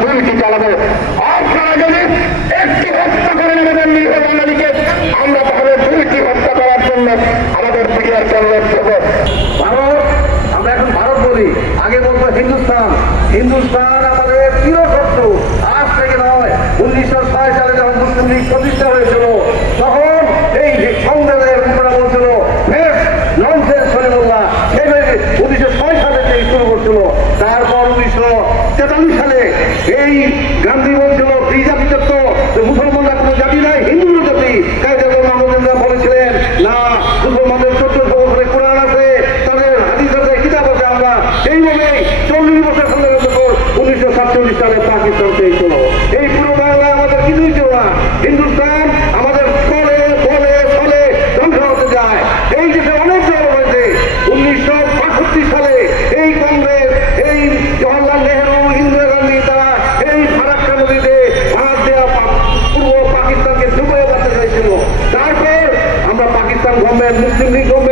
வீழ்ச்சி এই Gandhi Muslim League go.